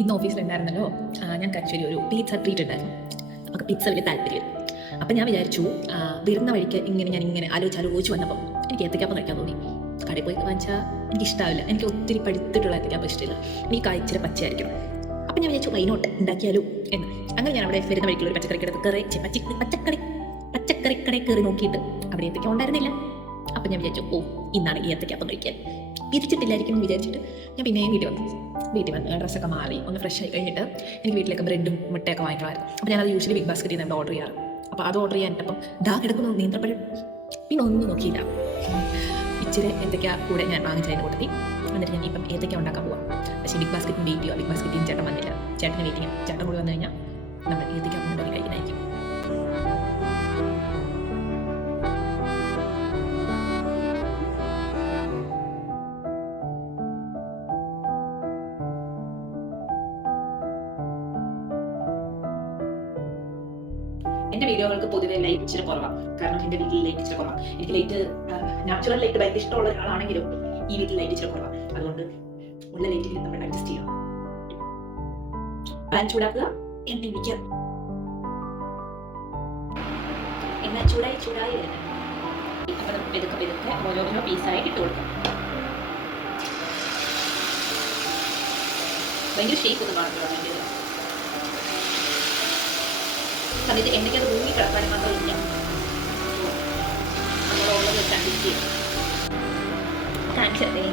ഇന്ന് ഓഫീസിലുണ്ടായിരുന്നല്ലോ, ഞങ്ങൾക്ക് ആക്ച്വലി ഒരു പിസ്സ ട്രീറ്റ് ഉണ്ടായിരുന്നു. നമുക്ക് പിസ്സ വലിയ താല്പര്യം. അപ്പം ഞാൻ വിചാരിച്ചു വരുന്ന വഴിക്ക് ഞാൻ ഇങ്ങനെ ആലോചിച്ച് വന്നപ്പോൾ എനിക്ക് ഏത്തക്കാപ്പം കഴിക്കാൻ തോന്നി. കടയിൽ പോയി വാങ്ങിച്ചാൽ എനിക്ക് ഇഷ്ടമാവില്ല. എനിക്ക് ഒത്തിരി പഴുത്തിട്ടുള്ള ഏത്തക്കാപ്പം ഇഷ്ടമില്ല. എനിക്ക് കായ്ച്ചിരി പച്ചയായിരിക്കണം. അപ്പം ഞാൻ വിചാരിച്ചു വൈനോട്ട് ഉണ്ടാക്കിയാലോ എന്ന്. അങ്ങനെ ഞാൻ അവിടെ വരുന്ന വഴിക്കുള്ള ഒരു പച്ചക്കറിക്കടയിൽ കയറി നോക്കിയിട്ട് അവിടെ ഏത്തക്ക ഉണ്ടായിരുന്നില്ല. അപ്പം ഞാൻ വിചാരിച്ചു ഇന്നാണ് ഈ ഏത്തക്കാപ്പം കഴിക്കാൻ. പിരിച്ചിട്ടില്ലായിരിക്കും എന്ന് വിചാരിച്ചിട്ട് ഞാൻ പിന്നെയും വീട്ടിൽ വന്ന് ഡ്രസ്സൊക്കെ മാറി ഒന്ന് ഫ്രഷ് ആയി കഴിഞ്ഞിട്ട് എനിക്ക് വീട്ടിലേക്ക് ബ്രെഡും മുട്ടയൊക്കെ വാങ്ങിക്കണമായിരുന്നു. അപ്പോൾ ഞാനത് യൂഷ്വലി ബിഗ് ബാസ്ക്കറ്റിൽ നിന്ന് ഓർഡർ ചെയ്യാറ്. അപ്പോൾ അത് ഓർഡർ ചെയ്യാനിട്ടപ്പം കിടക്കുന്നു നീന്തപ്പഴം. പിന്നെ ഒന്നും നോക്കിയില്ല, ഇച്ചിരി ഏത്തക്ക കൂടെ ഞാൻ വാങ്ങിച്ചതിന് കൂട്ടത്തി. എന്നിട്ട് ഞാൻ ഇപ്പം ഏത്തക്ക ഉണ്ടാക്കാൻ പോവാം. പക്ഷേ ബിഗ് ബാസ്ക്കറ്റിന് വെയിറ്റ് ചെയ്യുക. ബിഗ് ബാസ്ക്കറ്റിന് ചേട്ടൻ വന്നില്ല. ചേട്ടന് വെയിറ്റ് ചെയ്യാം. ചേട്ടൻ കൂടി വന്നു കഴിഞ്ഞാൽ നമ്മൾ ഏത്തക്ക കൊണ്ടുപോയി കഴിക്കുന്നതായിരിക്കും. എൻ്റെ വീഡിയോകൾക്ക് പൊതുവെ ലൈറ്റ് ഇച്ചിരി കുറവാണ്. കാരണം എൻ്റെ വീട്ടിൽ ലൈറ്റ് ഇച്ചിരി കുറവാണ്. എനിക്ക് ലൈറ്റ് നാച്ചുറൽ ലൈറ്റ് ഭയങ്കര ഇഷ്ടമുള്ള ഒരാളാണെങ്കിലും ഈ വീട്ടിൽ ലൈറ്റ് ഇച്ചിരി കുറവാണ്. അതുകൊണ്ട് ഉള്ള ലൈറ്റിൽ നമ്മൾ അഡ്ജസ്റ്റ് ചെയ്യണം. പാൻ ചൂടാക്കുക, എണ്ണ ഒഴിക്കുക. എണ്ണ ചൂടായി വരുന്നത് അപ്പം നമുക്ക് പെതുക്കെ ഓരോരോ പീസായിട്ട് ഇട്ട് കൊടുക്കാം. ഭയങ്കര ഷേപ്പ് ഒന്നും കാണുന്നതാണ് എൻ്റെ സമയത്ത്. എണ്ണയ്ക്ക് അത് ഭൂമി കിടക്കാനും മാത്രമില്ല. നമ്മളുള്ളത് അഡ്ജസ്റ്റ് ചെയ്യും. കാണിച്ചതേ